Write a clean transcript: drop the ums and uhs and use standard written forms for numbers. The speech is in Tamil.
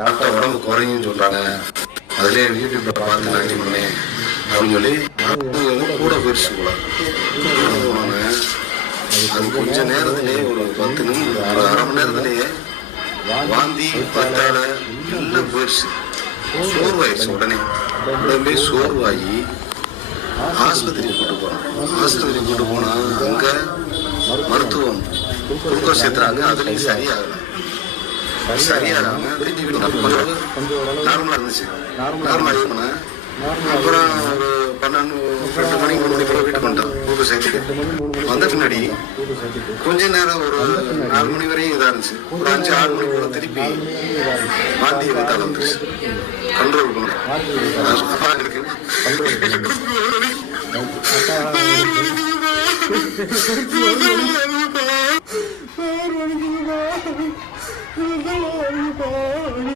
சாப்பிட்டா உடம்பு குறையும் சொல்றாங்க. அதுலேயே யூடியூப்ல பார்த்து நான் பண்ணேன் அப்படின்னு சொல்லி கூட போயிடுச்சு போல. அது கொஞ்ச நேரத்திலேயே ஒரு 10 நிமிஷம் ஒரு அரை மணி நேரத்திலேயே வாந்தி பத்தால எல்லாம் போயிடுச்சு. சோர்வாயிடுச்சு. உடனே சோர்வாகி ஆஸ்பத்திரிக்கு கூட்டு போறோம். ஆஸ்பத்திரிக்கு கூட்டு போனா அங்க மருத்துவம் குளுக்கோஸ் சேர்த்துறாங்க. அதுலேயும் சரியாகாம நார்மலா இருந்துச்சு. நார்மலா போனேன். அப்புறம் ஒரு 12 மணிக்கு 3 மணிக்கு வீட்டுக்கு வந்துட்டோம். குளுக்கோஸ் சேர்த்துட்டு வந்த பின்னாடி கொஞ்ச நேரம் ஒரு 4 மணி வரையும் இதா இருந்துச்சு. ஒரு 5-6 மணி கூட திருப்பி வாந்தி வந்தாலும் வந்துருச்சு. கண்ட்ரோல் பண்ண இருக்கு.